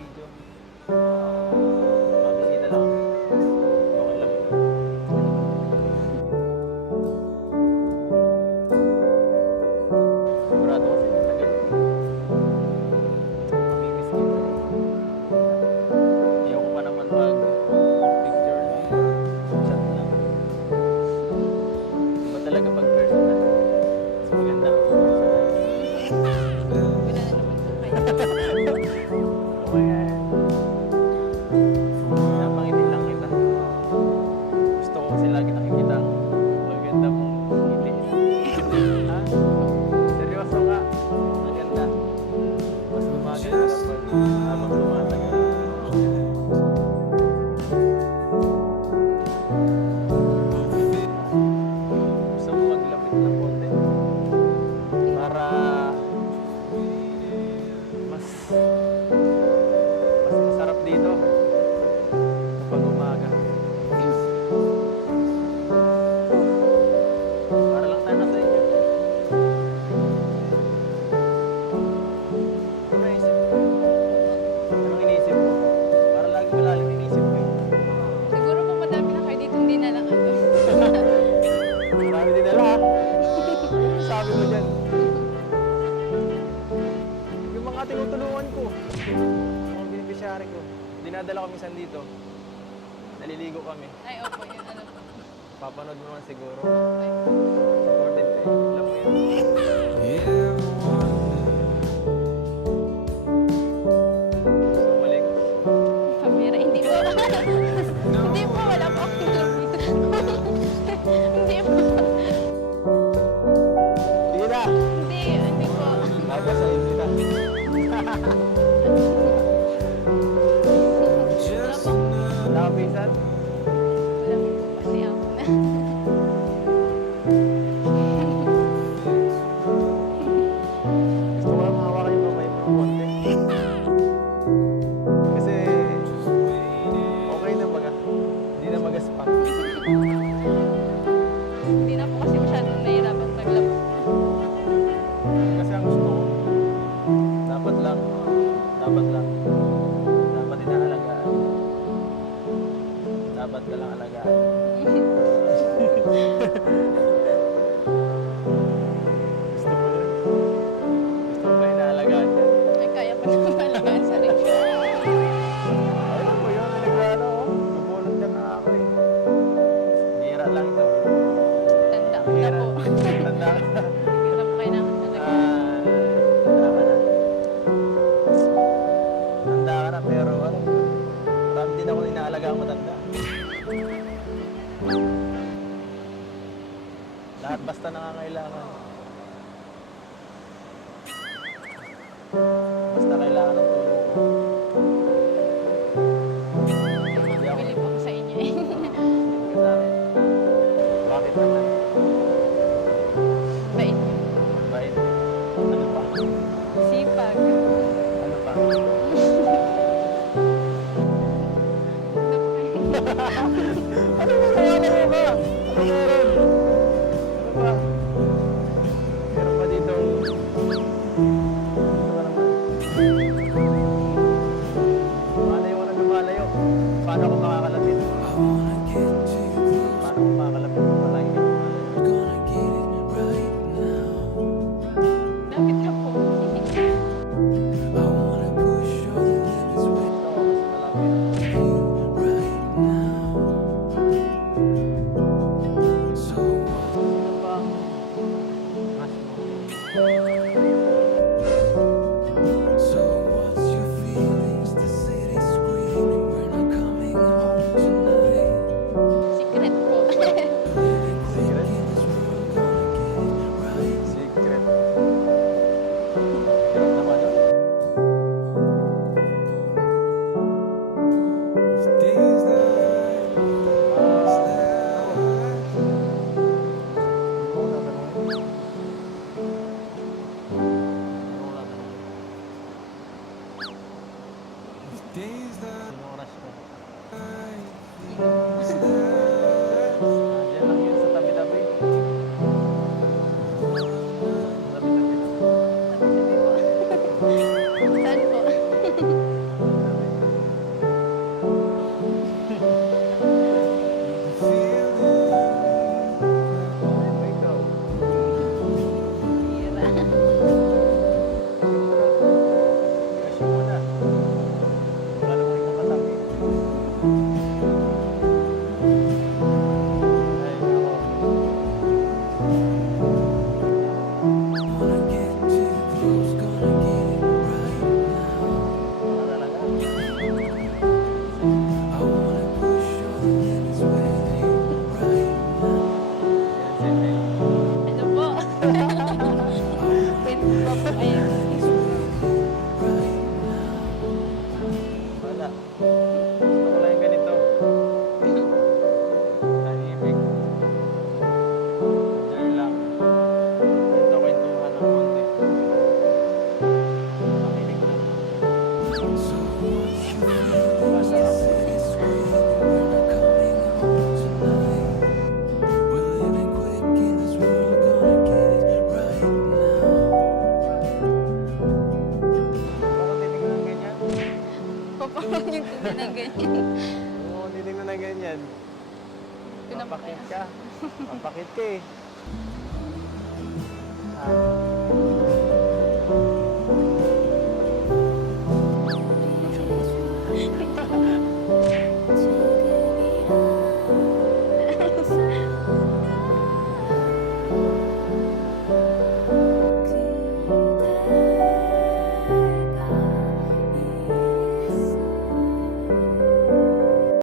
video. Mabisita lang. Okay lang yun. Sigurado kasi matagal. Mamimiss kita. Ayaw ko pa naman mag-picture lang. Chat lang. Iba talaga pag personal. Mas maganda ang personal. Wala na naman po kayo. Okay nga yan. Napangiti lang kita. Gusto ko kasi lagi nakikita ang maganda mong ngiti. Ha? Seryoso nga. Maganda. Mas gumaganda kapag habang tumatagal. Gusto mo maglapit ng konti para mas masarap dito kapag umaga. Para lang tayo nasa inyo. Ano naisip mo? Anong inisip mo? Para lagi malalim inisip mo eh. Siguro po madami na kayo dito, hindi na lang ano. Marami din nila ha. Sabi mo dyan. Yung mga tinutulungan ko, mga beneficiary ko, dinadala ko minsan dito. Naliligo kami. Ay, opo, yun ano po. Papanood mo naman siguro. Ay, Supported kayo. Alam mo yun. Gusto mo maligo? pamira, hindi po. Hindi po, wala po akong lapit. Hindi po. Sige na! Hindi po. Babasahin kita. Wala po. Wala ka pinsan? Wala po kasi ako na. Gusto ko lang mahawakan yung kamay mo ng konti. Kasi okay na baga. Hindi na magaspak. Hindi na po kasi masyadong nahihirapan maglaro. Kasi ang gusto ko, dapat lang, dapat inaalagaan. Dapat ka lang alagaan. Gusto mo yun? Gusto mo ba inaalagaan yan? Ay, kaya pa naman malagaan sa rin. Ayun po yun, nagano ko. Bubunod ka na ako eh. Bira lang ito. Tanda ko na po. Tanda ka na. Hindi ko na po kailangan talaga. Tanda ka na. Tanda ka na pero ano, marami din ako inaalagaan matanda. Lahat basta nangangailangan. Basta kailangan ng tulong ko. Hindi ako Bili po ako sa inyo eh. hindi ka sa akin. Bakit naman? Bait. Bait. Ano pa? Sipag. Ano pa? Ano mo ka? Ano meron? Ano ba? Meron pa dito. Ano ba naman? Malayo ko na lumalayo. Paano ako makakalapit? Paano ako makakalapit? Palagi ka lumalayo. Lapit ka po. Gusto ko mas malapit. Ano ba ang mas mo? Secret po. Secret? Secret. Hirap naman yun. Anong oras ko? Diyan lang yun sa tabi-tabi. Tabi-tabi lang. Saan po? ganyan. Oo, titignan na ganyan. Ito na ba Papakit kaya? ka. Papakit ka eh. Ah,